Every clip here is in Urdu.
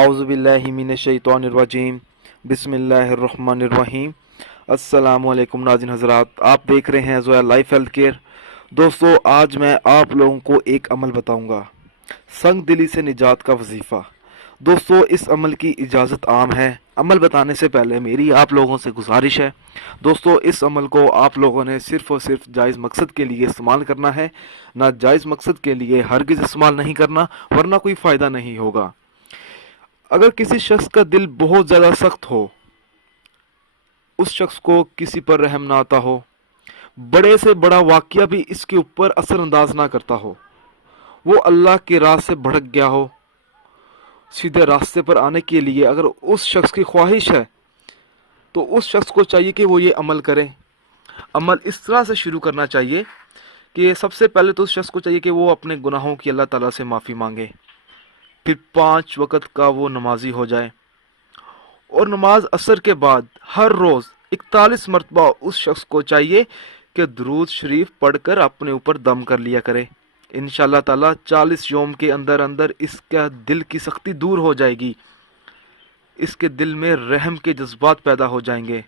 اعوذ باللہ من الشیطان الرجیم بسم اللہ الرحمن الرحیم۔ السلام علیکم ناظرین حضرات، آپ دیکھ رہے ہیں زویا لائف ہیلتھ کیئر۔ دوستو، آج میں آپ لوگوں کو ایک عمل بتاؤں گا، سنگ دلی سے نجات کا وظیفہ۔ دوستو، اس عمل کی اجازت عام ہے۔ عمل بتانے سے پہلے میری آپ لوگوں سے گزارش ہے، دوستو اس عمل کو آپ لوگوں نے صرف اور صرف جائز مقصد کے لیے استعمال کرنا ہے، ناجائز مقصد کے لیے ہرگز استعمال نہیں کرنا، ورنہ کوئی فائدہ نہیں ہوگا۔ اگر کسی شخص کا دل بہت زیادہ سخت ہو، اس شخص کو کسی پر رحم نہ آتا ہو، بڑے سے بڑا واقعہ بھی اس کے اوپر اثر انداز نہ کرتا ہو، وہ اللہ کے راہ سے بھٹک گیا ہو، سیدھے راستے پر آنے کے لیے اگر اس شخص کی خواہش ہے تو اس شخص کو چاہیے کہ وہ یہ عمل کرے۔ عمل اس طرح سے شروع کرنا چاہیے کہ سب سے پہلے تو اس شخص کو چاہیے کہ وہ اپنے گناہوں کی اللہ تعالیٰ سے معافی مانگے، پھر 5 وقت کا وہ نمازی ہو جائے، اور نماز عصر کے بعد ہر روز 41 مرتبہ اس شخص کو چاہیے کہ درود شریف پڑھ کر اپنے اوپر دم کر لیا کرے۔ انشاءاللہ تعالیٰ 40 یوم کے اندر اندر اس کا دل کی سختی دور ہو جائے گی، اس کے دل میں رحم کے جذبات پیدا ہو جائیں گے،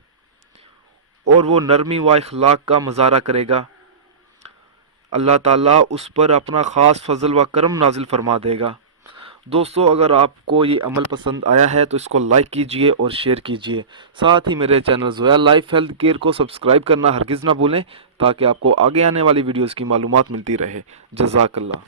اور وہ نرمی و اخلاق کا مظاہرہ کرے گا۔ اللہ تعالیٰ اس پر اپنا خاص فضل و کرم نازل فرما دے گا۔ دوستو، اگر آپ کو یہ عمل پسند آیا ہے تو اس کو لائک کیجئے اور شیئر کیجئے، ساتھ ہی میرے channel Zoya life health care کو سبسکرائب کرنا ہرگز نہ بھولیں، تاکہ آپ کو آگے آنے والی ویڈیوز کی معلومات ملتی رہے۔ جزاک اللہ۔